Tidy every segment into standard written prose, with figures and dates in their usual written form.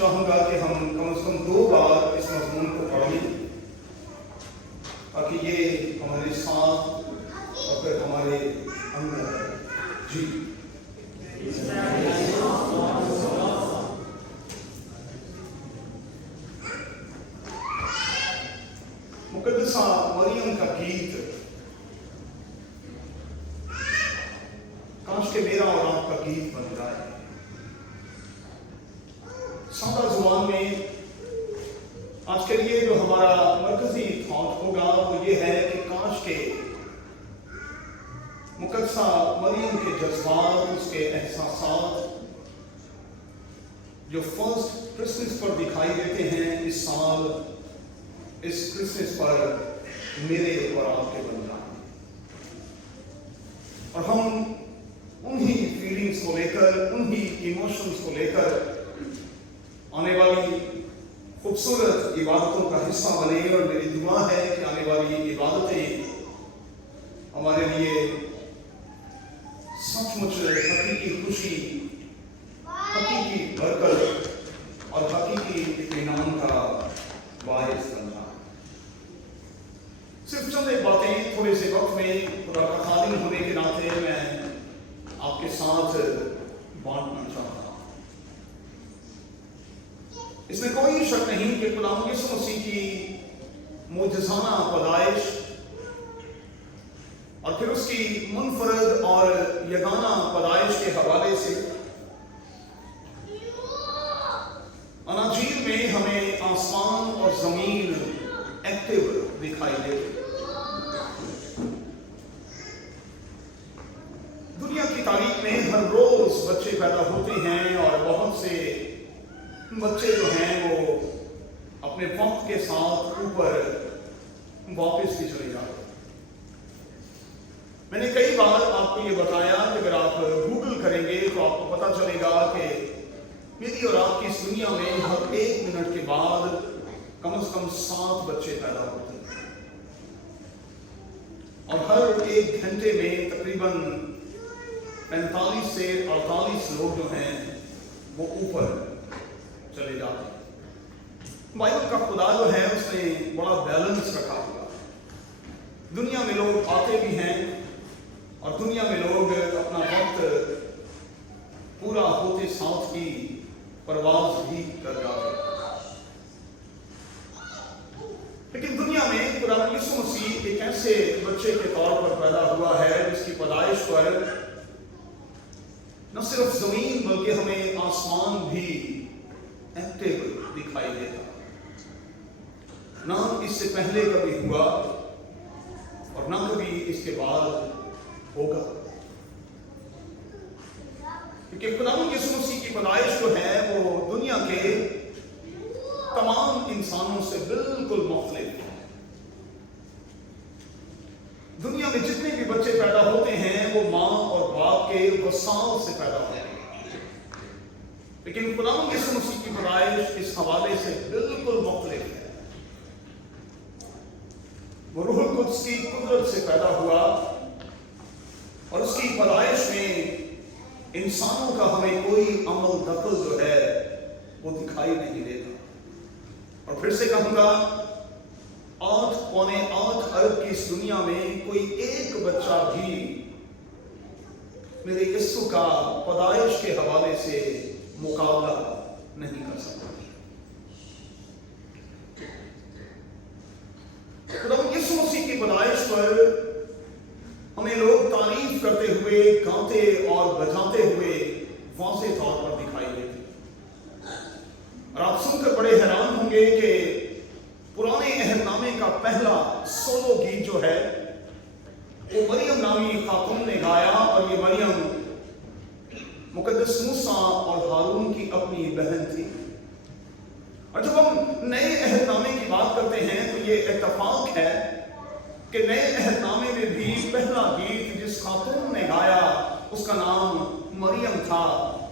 چاہوں گا کہ ہم کم از کم 2 بار اس مضمون کو پڑھیں تاکہ یہ ہمارے ساتھ اور پھر ہمارے اندر جی مقدسہ مریم کا گیت کاش کہ میرا اور آپ کا گیت بن جائے. سادہ زبان میں آج کے لیے جو ہمارا مرکزی تھاٹ ہوگا وہ یہ ہے کہ کاش کے مقدسہ مریم کے جذبات، اس کے احساسات جو فرسٹ کرسمس پر دکھائی دیتے ہیں اس سال، اس کرسمس پر میرے اور آپ کے بن جائیں، اور ہم انہی فیلنگز کو لے کر، انہی ایموشنز کو لے کر آنے والی خوبصورت عبادتوں کا حصہ بنے. اور میری دعا ہے کہ آنے والی عبادتیں ہمارے لیے سچ مچ حقیقی خوشی، حقیقی برکت اور حقیقی اطمینان کا باعث بن جائے. صرف چند ایک باتیں تھوڑے سے وقت میں خدا کا خادم ہونے کے ناطے میں آپ کے ساتھ بانٹنا چاہتا ہوں. اس میں کوئی شک نہیں کہ خداوند یسوع مسیح کی معجزانہ پیدائش اور پھر اس کی منفرد اور یگانہ پیدائش کے حوالے سے اناجیل میں ہمیں آسمان اور زمین ایکٹیو دکھائی دیتی. دنیا کی تاریخ میں ہر روز بچے پیدا ہوتے ہیں اور بہت سے بچے جو ہیں وہ اپنے وقت کے ساتھ اوپر واپس بھی چلے جاتے ہیں. میں نے کئی بار آپ کو یہ بتایا کہ اگر آپ گوگل کریں گے تو آپ کو پتا چلے گا کہ میری اور آپ کی اس دنیا میں ہر 1 منٹ کے بعد کم از کم 7 بچے پیدا ہوتے ہیں، اور ہر 1 گھنٹے میں تقریباً 45 سے 48 لوگ جو ہیں وہ اوپر چلے جاتے ہیں. بائبل کا خدا جو ہے اس نے بڑا بیلنس رکھا ہوا. دنیا میں لوگ آتے بھی ہیں اور دنیا میں لوگ اپنا وقت پورا ہوتے ساتھ کی پرواز بھی کر جاتے ہیں. لیکن دنیا میں خداوند یسوع مسیح ایک ایسے بچے کے طور پر پیدا ہوا ہے جس کی پیدائش پر نہ صرف زمین بلکہ ہمیں آسمان بھی ایکٹیو دکھائی دیتا. نہ اس سے پہلے کبھی ہوا اور نہ کبھی اس کے بعد ہوگا، کیونکہ خداوند یسوع مسیح کی پیدائش جو ہے وہ دنیا کے تمام انسانوں سے بالکل مختلف ہے. دنیا میں جتنے بھی بچے پیدا ہوتے ہیں وہ ماں اور باپ کے وصال سے پیدا ہوتے ہیں، لیکن خداوند یسوع مسیح کی پیدائش اس حوالے سے بالکل مختلف ہے. وہ روح القدس کی قدرت سے پیدا ہوا اور اس کی پیدائش میں انسانوں کا ہمیں کوئی عمل دخل جو ہے وہ دکھائی نہیں دیتا. اور پھر سے کہوں گا 8.8 ارب کی اس دنیا میں کوئی ایک بچہ بھی میرے یسوع کا پیدائش کے حوالے سے مقابلہ نہیں کر سکتا. خداوند یسوع مسیح کی پیدائش پر ہمیں لوگ تعریف کرتے ہوئے، گاتے اور بجاتے ہوئے واضح طور پر دکھائی دیتے. اور آپ سن کر بڑے حیران ہوں گے کہ پرانے عہد نامے کا پہلا سولو گیت جو ہے وہ مریم نامی خاتون نے گایا، اور یہ مریم مقدس موسیٰ اور ہارون کی اپنی بہن تھی. اور جب ہم نئے عہد نامے کی بات کرتے ہیں تو یہ اتفاق ہے کہ نئے عہد نامے میں بھی پہلا گیت جس خاتون نے گایا اس کا نام مریم تھا،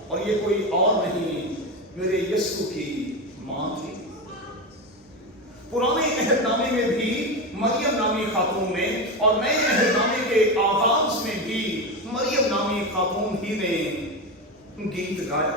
اور یہ کوئی اور نہیں میرے یسوع کی ماں تھی. پرانے عہد نامے میں بھی مریم نامی خاتون نے اور نئے عہد نامے کے آغاز میں بھی مریم نامی خاتون ہی نے گیت گایا.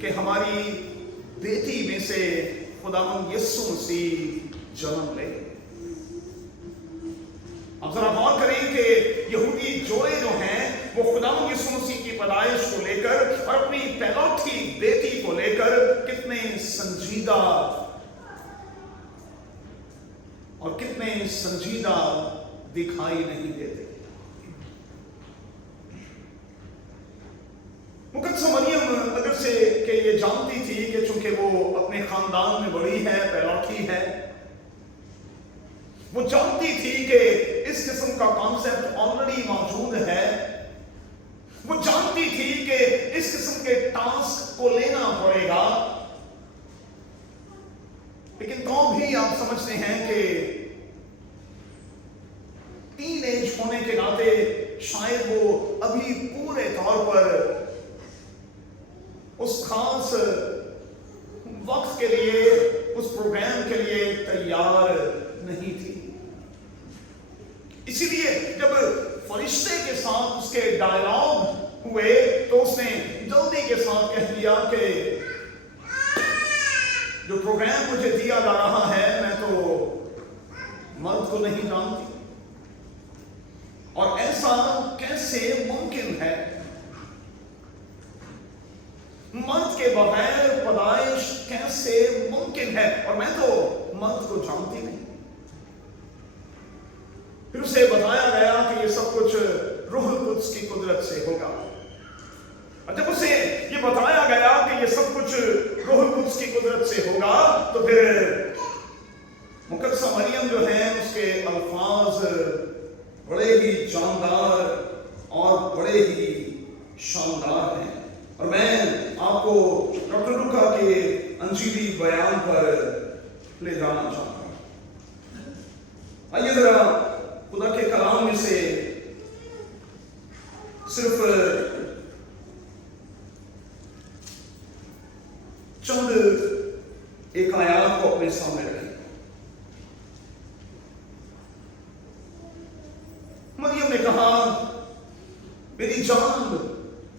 کہ ہماری بیٹی میں سے خداوند یسوع مسیح جنم لے۔ اب ذرا غور کریں کہ یہودی جوڑے جو ہیں وہ خداوند یسوع مسیح کی پیدائش کو لے کر اور اپنی پہلوٹی بیٹی کو لے کر کتنے سنجیدہ اور کتنے سنجیدہ دکھائی نہیں دیتے۔ مقدسہ مریم اگر سے کہ یہ جانتی تھی کہ چونکہ وہ اپنے خاندان میں بڑی ہے، پہلوٹی ہے، وہ جانتی تھی کہ اس قسم کا کانسیپٹ آلریڈی موجود ہے، وہ جانتی تھی کہ اس قسم کے ٹاسک کو لینا پڑے گا، لیکن تو بھی آپ سمجھتے ہیں کہ ٹین ایج ہونے کے ناطے شاید وہ ابھی پورے طور پر اس خاص وقت کے لیے، اس پروگرام کے لیے تیار نہیں تھی۔ اسی لیے جب فرشتے کے ساتھ اس کے ڈائلاگ ہوئے تو اس نے جلدی کے ساتھ کہہ دیا کہ جو پروگرام مجھے دیا جا رہا ہے میں تو مرد کو نہیں جانتی، اور ایسا کیسے ممکن ہے؟ مرد کے بغیر پیدائش کیسے ممکن ہے؟ اور میں تو مرد کو جانتی نہیں۔ پھر اسے بتایا گیا کہ یہ سب کچھ روح القدس کی قدرت سے ہوگا، اور جب اسے یہ بتایا گیا کہ یہ سب کچھ روح القدس کی قدرت سے ہوگا تو پھر مقدسہ مریم جو ہے اس کے الفاظ بڑے ہی جاندار اور بڑے ہی شاندار ہیں، اور میں آپ کو ڈاکٹر لوکا کے انجیلی بیان پر لے جانا چاہتا ہوں۔ آئیے ذرا خدا کے کلام میں سے صرف چند ایک آیات کو اپنے سامنے رکھیں۔ مریم نے کہا میری جان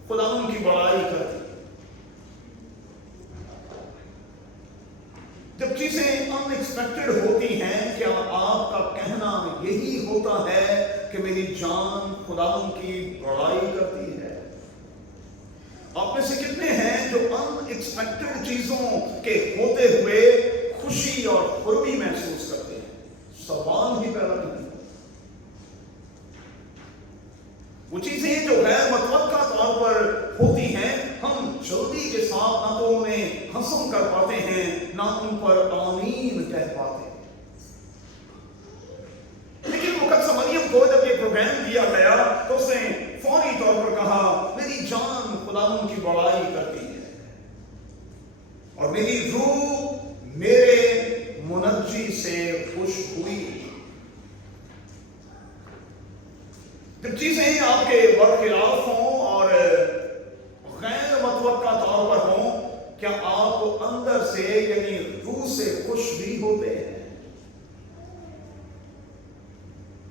خداوند کی بڑائی کرتی۔ جب چیزیں ان ایکسپیکٹڈ ہوتی ہیں کیا آپ کا کہنا یہی ہوتا ہے کہ میری جان خداوند کی بڑائی کرتی ہے؟ آپ میں سے کتنے ہیں جو ان ایکسپیکٹڈ چیزوں کے ہوتے ہوئے خوشی اور خوشی محسوس کرتے ہیں؟ سوال ہی پیدا نہیں۔ وہ چیزیں جو غیر متوقع طور پر ہوتی ہیں ہم جلدی کے ساتھ نہ تو انہیں ہضم کر پاتے ہیں نہ ان پر آمین کہہ پاتے ہیں۔ لیکن مقدسہ مریم کو جب یہ پروگرام دیا گیا تو اس نے فوری طور پر کہا میری جان خداوند کی بڑائی کرتی ہے اور میری روح میرے منجی سے خوش ہوئی۔ جب چیزیں آپ کے برخلاف ہوں اور غیر متوقع طور پر ہوں کیا آپ اندر سے یعنی روح سے خوش بھی ہوتے ہیں؟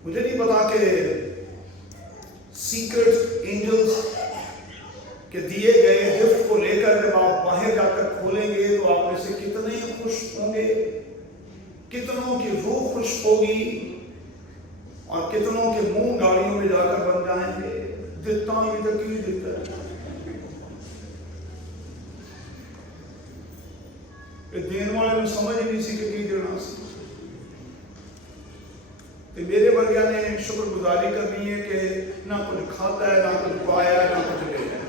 مجھے نہیں پتا کہ سیکرٹ اینجلز کے دیے گئے گفٹ کو لے کر جب آپ باہر جا کر کھولیں گے تو آپ میں سے کتنے خوش ہوں گے، کتنوں کی روح خوش ہوگی اور کتنوں کے منہ گاڑیوں میں جا کر بن جائیں گے دیتا یہ تک کیوں دیتا ہے دین والے میں سمجھ نہیں سی کہ دینا سی میرے بڑھیا نے شکر گزاری کرنی ہے کہ نہ کچھ کھاتا ہے نہ کچھ پایا نہ کچھ لے ہے۔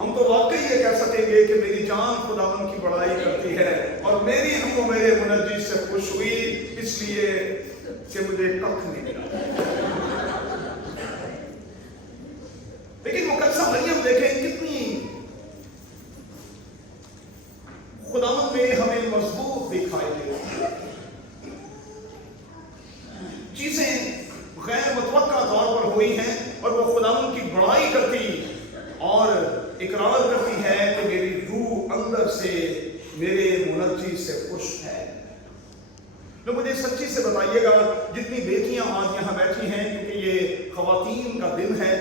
ہم تو واقعی یہ کہہ سکیں گے کہ میری جان خداوند کی بڑائی کرتی ہے اور میری روح میرے منجی سے خوش ہوئی اس لیے کہ مجھے کخ نہیں ملا۔ لیکن مقدسہ مریم دیکھیں کتنی خداوند میں ہمیں مضبوط دکھائی دے، چیزیں غیر متوقع طور پر ہوئی ہیں اور وہ خداوند کی بڑائی کرتی اور اقرار کرتی ہے کہ میری روح اندر سے میرے منجی سے خوش ہے۔ تو مجھے سچی سے بتائیے گا جتنی بیٹیاں آج یہاں بیٹھی ہیں کیونکہ یہ خواتین کا دن ہے،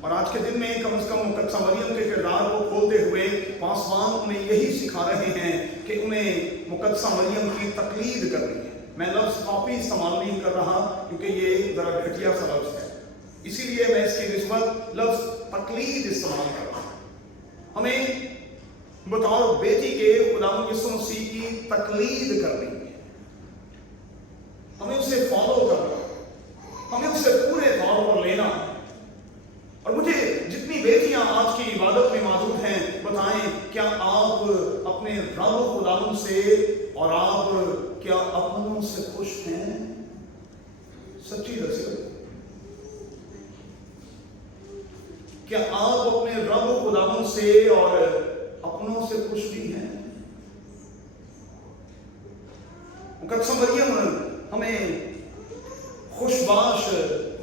اور آج کے دن میں کم از کم مقدسہ مریم کے کردار کو کھولتے ہوئے پاسبان انہیں یہی سکھا رہے ہیں کہ انہیں مقدسہ مریم کی تقلید کرنی ہے۔ میں لفظ کاپی استعمال نہیں کر رہا کیونکہ یہ ذرا گھٹیا سا لفظ ہے، اسی لیے میں اس کی نسبت لفظ تقلید استعمال کر رہا ہوں۔ ہمیں بطور بیٹی کے خداوند یسوع مسیح کی تقلید کرنی ہے، ہمیں اسے فالو کرنا، ہمیں اسے پورے طور پر لینا۔ اور مجھے جتنی بیٹیاں آج کی عبادت میں موجود ہیں بتائیں، کیا آپ اپنے رب خداوند سے اور آپ کیا اپنوں سے خوش ہیں؟ سچی دسو، کیا آپ اپنے رب خداوند سے اور اپنوں سے خوش بھی ہیں؟ مقدسہ مریم ہمیں خوشباش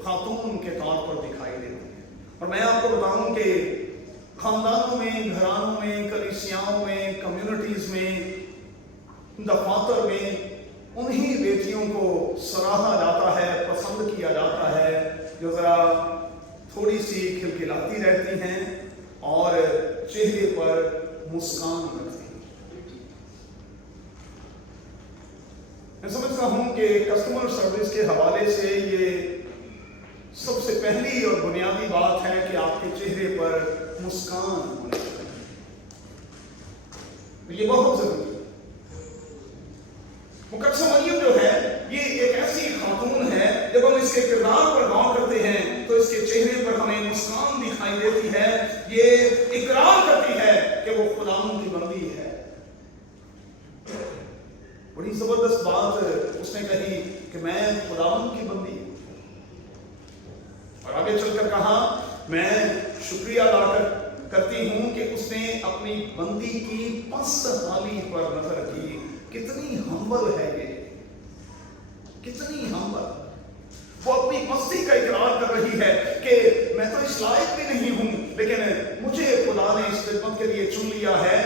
خاتون کے طور پر دکھائی دیتی ہے، اور میں آپ کو بتاؤں کہ خاندانوں میں، گھرانوں میں، کلیسیاؤں میں، کمیونٹیز میں، دفاتر میں انہی بیٹیوں کو سراہا جاتا ہے، پسند کیا جاتا ہے، جو ذرا تھوڑی سی کھلکھلاتی رہتی ہیں اور چہرے پر مسکان رکھتی ہیں۔ میں سمجھتا ہوں کہ کسٹمر سروس کے حوالے سے یہ سب سے پہلی اور بنیادی بات ہے کہ آپ کے چہرے پر مسکان ہونا چاہیے، یہ بہت ضروری ہے۔ مقدسہ مریم جو ہے یہ ایک ایسی خاتون ہے، جب ہم اس کے کردار پر غور کرتے ہیں تو اس کے چہرے پر ہمیں مسکان دکھائی دیتی ہے، یہ اقرار کرتی ہے کہ وہ خداوند کی بندی ہے۔ بڑی زبردست بات اس نے کہی کہ میں خداوند کی بندی ہوں، اور آگے چل کر کہا میں شکریہ ادا کرتی ہوں کہ اس نے اپنی بندی کی پست حالی پر نظر کی۔ کتنی ہمبل ہے یہ، کتنی ہمبل، وہ اپنی پستی کا اقرار کر رہی ہے کہ میں تو اس لائق بھی نہیں ہوں، لیکن مجھے خدا نے اس خدمت کے لیے چن لیا ہے،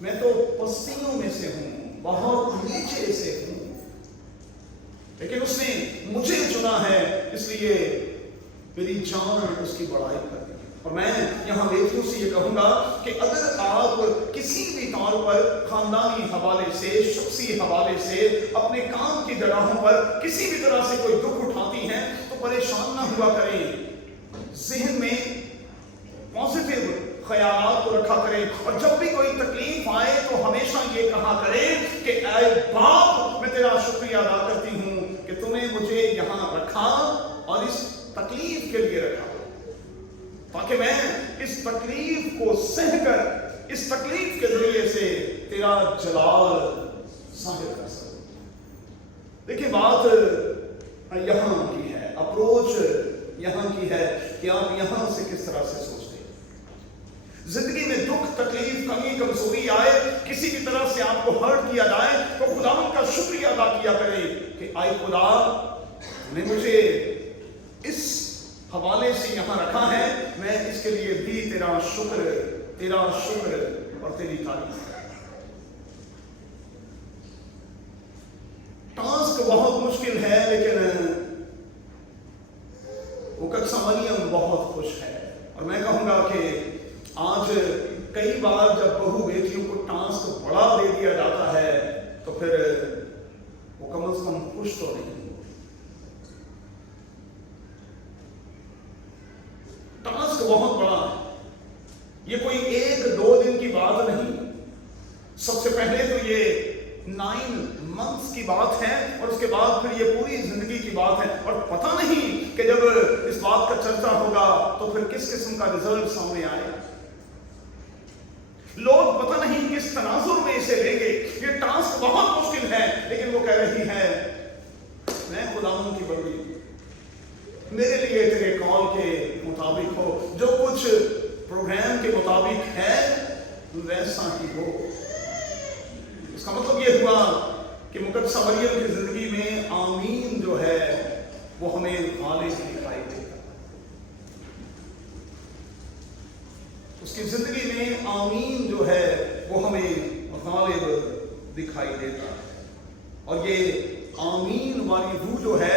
میں تو پستیوں میں سے ہوں، بہت نیچے سے ہوں، لیکن اس نے مجھے چنا ہے، اس لیے میری جان اس کی بڑائی کرتی ہے۔ اور میں یہاں بیٹیوں سے یہ کہوں گا کہ اگر آپ کسی بھی طور پر خاندانی حوالے سے، شخصی حوالے سے، اپنے کام کی جگہوں پر کسی بھی طرح سے کوئی دکھ اٹھاتی ہیں تو پریشان نہ ہوا کریں، ذہن میں پازیٹیو خیالات کو رکھا کریں، اور جب بھی کوئی تکلیف آئے تو ہمیشہ یہ کہا کریں کہ اے باپ، میں تیرا شکریہ ادا کرتی ہوں کہ تم نے مجھے یہاں رکھا اور اس تکلیف کے لیے رکھا، تاکہ میں اس تکلیف کو سہ کر، اس تکلیف کے ذریعے سے تیرا جلال ظاہر کر سکوں۔ دیکھیں بات یہاں کی ہے، اپروچ یہاں کی ہے کہ آپ یہاں سے کس طرح سے سوچتے ہیں۔ زندگی میں دکھ، تکلیف، کمی، کمزوری آئے، کسی بھی طرح سے آپ کو ہرٹ کیا جائے تو خداوند کا شکریہ ادا کیا کریں کہ اے خدا نے مجھے اس حوالے سے یہاں رکھا ہے، میں اس کے لیے بھی تیرا شکر اور تیری تعریف ہے۔ ٹاسک بہت مشکل ہے، لیکن مقدسہ مریم بہت خوش ہے، اور میں کہوں گا کہ آج کئی بار جب بہو بیٹیوں کو ٹاسک بڑا دے دیا جاتا ہے تو پھر وہ کم از کم خوش تو نہیں۔ ٹاسک بہت بڑا ہے، یہ کوئی 1-2 دن کی بات نہیں، سب سے پہلے تو یہ 9 منتھس کی بات ہے، اور اس کے بعد پھر یہ پوری زندگی کی بات ہے، اور پتہ نہیں کہ جب اس بات کا چرچا ہوگا تو پھر کس قسم کا رزلٹ سامنے آئے گا، لوگ پتہ نہیں کس تناظر میں اسے لیں گے۔ یہ ٹاسک بہت مشکل ہے، لیکن وہ کہہ رہی ہے میں خداوند کی بندی ہوں، میرے لیے تیرے کال کے مطابق ہو، جو کچھ پروگرام کے مطابق ہے ویسا ہی ہو۔ اس کا مطلب یہ ہوا کہ مقدسہ مریم کی زندگی میں آمین جو ہے وہ ہمیں غالب دکھائی دیتا، اس کی زندگی میں آمین جو ہے وہ ہمیں غالب دکھائی دیتا، اور یہ آمین والی روح جو ہے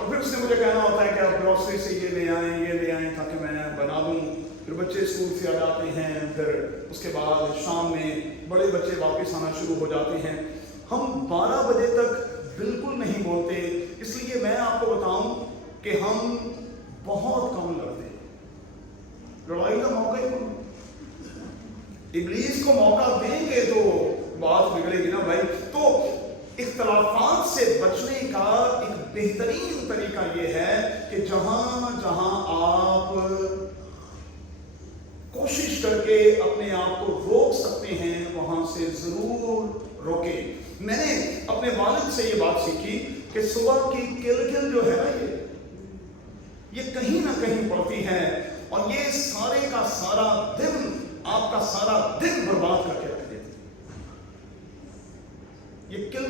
اور پھر اس نے مجھے کہنا ہوتا ہے کہ آپ گروسری سے یہ لے آئیں تاکہ میں بنا دوں. پھر بچے اسکول سے آ جاتے ہیں, پھر اس کے بعد شام میں بڑے بچے واپس آنا شروع ہو جاتے ہیں. ہم 12 بجے تک بالکل نہیں بولتے. اس لیے میں آپ کو بتاؤں کہ ہم بہت کم لڑتے ہیں. لڑائی کا موقع ہی نہیں. ابلیس کو موقع دیں گے تو بات بگڑے گی نا بھائی. تو اختلافات سے بچنے کا ایک بہترین طریقہ یہ ہے کہ جہاں جہاں آپ کوشش کر کے اپنے آپ کو روک سکتے ہیں وہاں سے ضرور روکیں. میں نے اپنے والد سے یہ بات سیکھی کہ صبح کی کل جو ہے نا یہ کہیں نہ کہیں پڑتی ہے اور یہ سارے کا سارا دن, آپ کا سارا دن برباد کر کے رکھ دیتی. یہ کل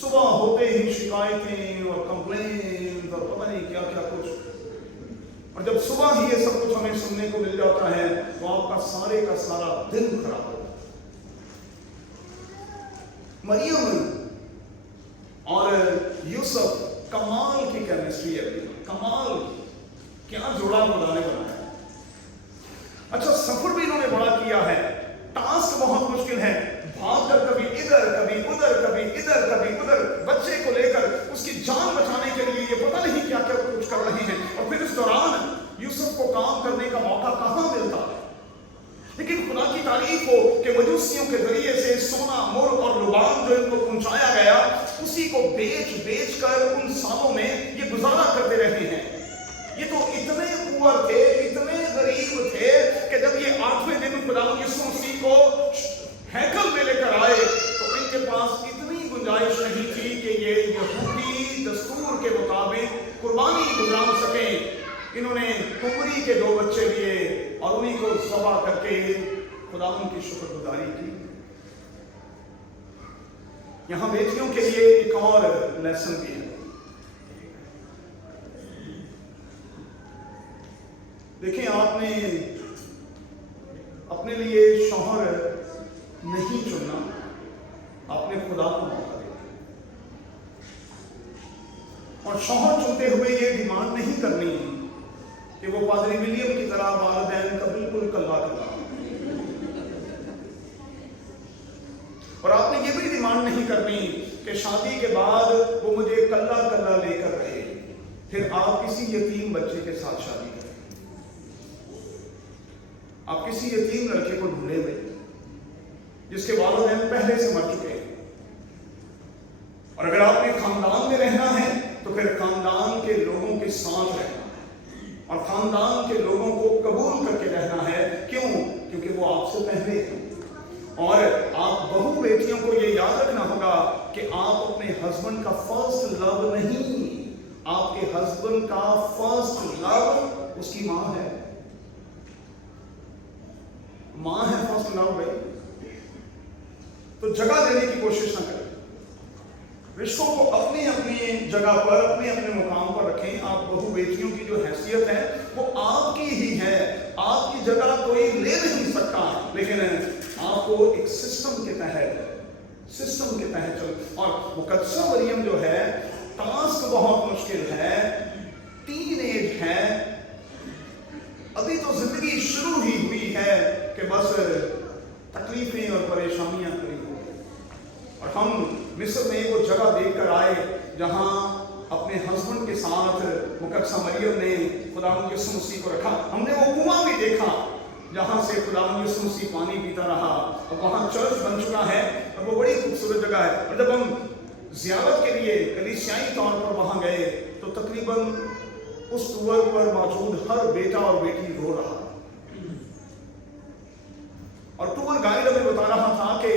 صبح ہوتے ہی شکایتیں اور کمپلین اور پتہ نہیں کیا کیا کچھ. اور جب صبح ہی یہ سب کچھ ہمیں سننے کو مل جاتا ہے تو آپ کا سارے کا سارا دن خراب ہو جاتا ہے. مریم اور یوسف کمال کی کیمسٹری ہے, کمال کیا جوڑا خدا نے بنایا ہے. اچھا سفر بھی انہوں نے بڑا کیا ہے. ٹاسک بہت مشکل ہے. بھاگ کر کبھی ادھر کبھی ادھر کبھی ادھر کبھی ادھر, بچے کو لے کر اس کی جان بچانے کے لیے یہ پتہ نہیں کیا کیا کچھ کر رہے ہیں. اور پھر اس دوران یوسف کو کام کرنے کا موقع کہاں ملتا ہے. لیکن خدا کی تعریف ہو کہ مجوسیوں کے ذریعے سے سونا مر اور لبان جو ان کو پہنچایا گیا اسی کو بیچ کر ان سالوں میں یہ گزارا کرتے رہے ہیں. یہ تو اتنے پور تھے, اتنے غریب تھے کہ جب یہ 8ویں دن خدا یسوع مسیح کو ہیکل میں لے کر آئے تو ان کے پاس اتنی گنجائش نہیں تھی کہ یہ یہودی دستور کے مطابق قربانی گزار سکیں. انہوں نے کمری کے 2 بچے لیے اور انہیں کو ذبح کر کے خداوند کی شکر گزاری کی. یہاں بیٹیوں کے لیے ایک اور لیسن بھی ہے. دیکھیں آپ نے اپنے لیے شوہر نہیں چننا, آپ نے خدا کو موقع دیا. اور شوہر چنتے ہوئے یہ ڈیمانڈ نہیں کرنی کہ وہ پادری ولیم کی طرح والدین کا بالکل کلا کرنا. اور آپ نے یہ بھی ڈیمانڈ نہیں کرنی کہ شادی کے بعد وہ مجھے کلا لے کر رہے, پھر آپ کسی یتیم بچے کے ساتھ شادی کریں. آپ کسی یتیم لڑکے کو ڈھونڈے ہوئے جس کے والدین پہلے سے مر چکے ہیں. اور اگر آپ نے خاندان میں رہنا ہے تو پھر خاندان کے لوگوں کے ساتھ رہنا اور خاندان کے لوگوں کو قبول کر کے رہنا ہے. کیوں؟ کیونکہ وہ آپ سے پہلے ہیں. اور آپ بہو بیٹیوں کو یہ یاد رکھنا ہوگا کہ آپ اپنے ہسبینڈ کا فرسٹ لو نہیں, آپ کے ہسبینڈ کا فرسٹ لو اس کی ماں ہے. ماں ہے فرسٹ لو بھائی. تو جگہ دینے کی کوشش نہ کریں. رشتوں کو اپنی اپنی جگہ پر اپنے مقام پر رکھیں. آپ بہو بیٹیوں کی جو حیثیت ہے وہ آپ کی ہی ہے, آپ کی جگہ کوئی لے نہیں سکتا. لیکن آپ کو ایک سسٹم کے تحت چل. اور مقدسہ مریم جو ہے ٹاسک بہت مشکل ہے, ٹین ایج ہے, ابھی تو زندگی شروع ہی ہوئی ہے کہ بس تکلیفیں اور پریشانیاں کری ہو. اور ہم مصر میں وہ جگہ دیکھ کر آئے جہاں اپنے ہسبینڈ کے ساتھ مقدسہ مریم نے خداوند یسوع مسیح کو رکھا. ہم نے وہ کنواں بھی دیکھا جہاں سے خداوند یسوع مسیح پانی پیتا رہا. اب وہاں چرچ بن چکا ہے اور وہ بڑی خوبصورت جگہ ہے. اور جب ہم زیارت کے لیے کلیسیائی طور پر وہاں گئے تو تقریباً اس ٹور پر موجود ہر بیٹا اور بیٹی رو رہا. اور ٹور گائیڈ ہمیں بتا رہا تھا کہ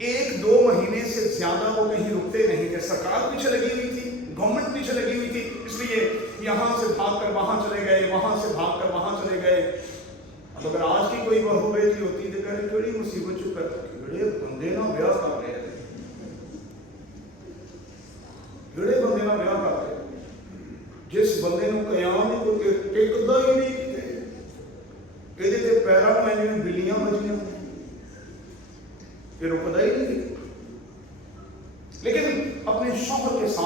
1-2 مہینے سے زیادہ وہ کہیں رکتے نہیں تھے. سرکار پیچھے لگی ہوئی تھی, گورنمنٹ پیچھے لگی ہوئی تھی, اس لیے یہاں سے بھاگ کر وہاں چلے گئے, وہاں سے بھاگ کر وہاں چلے گئے. اب اگر آج کی کوئی بہو بیٹی ہوتی تو کہہ بڑی مصیبت چکر بڑے بندے نہ بیاہ کر رہے ہیں, بڑے بندے نہ بیاہ کر رہے ہیں, جس بندے نو قیام کو ٹکدا ہی نہیں کیتے, یہ پیروں میں جی بلیاں بجیاں, یہ رکدا ہی نہیں. لیکن اپنے شوہر کے ساتھ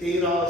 13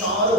4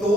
2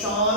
4